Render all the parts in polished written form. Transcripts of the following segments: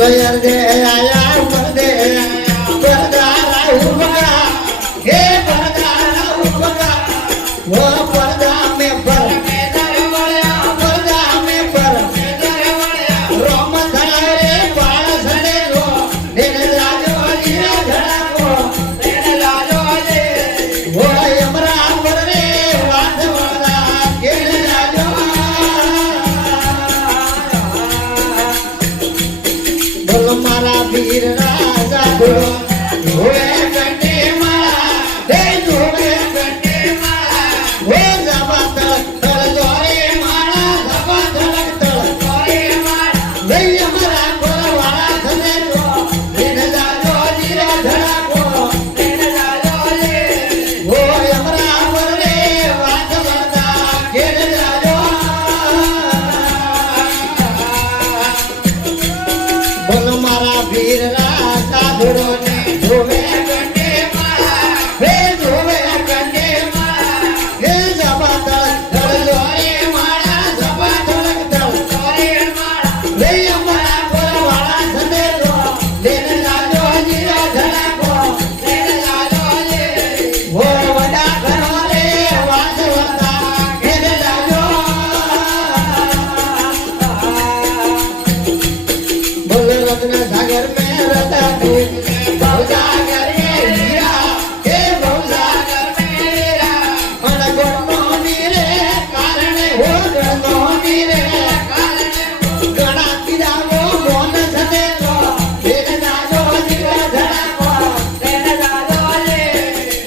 बोल दे आया पर्दे पर्दा उबका हे पर्दा उबका वो पर्दा में पर पर्दा में पर रोम धड़े पास ने रो दिन लाजो लीला धड़ा को दिन लाजो ले वो यमरा पर रे वाद वादा के लाजो बोल मारा वीर राजा बोलो होए कंटे मारा दे जोगे कंटे मारा वो जबा तल तल जोरे मारा जबा तलक तल जोरे मारा ले हमारा कोलवाड़ा धने को दिन जाजो जीरा धड़ा को दिन जाजो ले वो हमारा वरले वाद वरदा के जाजो बोल मारा वीर राजा धुरो ने धोवे कंटे मारा हे धोवे कंटे मारा हे जबा तल तल जोरे मारा जबा तलक तल जोरे मारा ले हमारा कोलवाड़ा धने को दिन जाजो जीरा धड़ा को दिन जाजो ले वो वडा घरो रे वाद वरदा के जाजो बोल रत्न सागर में रता तू बहुसागर में हीरा हे बहुसागर में हीरा मन गुणो नीरे कारण हो गणो नीरे कारण गणा किदा वो मोन सदे को दिन जाजो जीवा धड़ा को दिन जाजो ले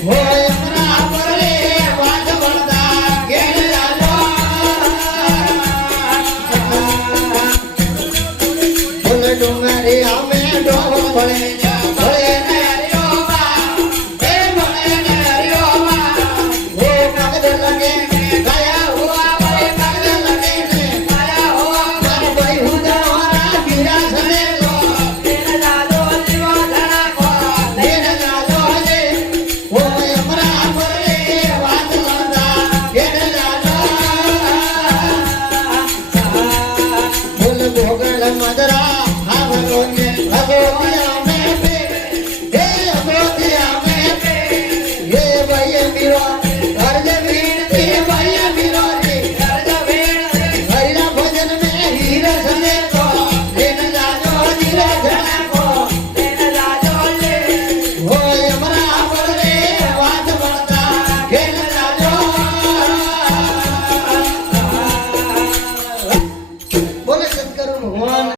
हो यमरा पर रे वाद वरदा के जाजो बोल डुंगरी हमें डोहो भले भले नरियो बा हे भले नरियो बा वो कागज लगे गाया हुआ भले कागज लगे गाया हुआ मन भाई हुदा हमारा वीरा सने को दिन जाजो जीवा धड़ा को दिन जाजो ले वो यमरा पर रे वाद वरदा दिन जाजो बोल भोगल मदरा भगोने भगोतिया में पे हे भगोतिया में पे ये भैया मीरो घर जमीन पे भैया मीरो रे घर जमीन भैया भजन में हीरा सने को दिन जाजो जीरा धड़ा को दिन जाजो ले वो यमरा पर रे वाद वरदा दिन जाजो बोले शंकर भगवान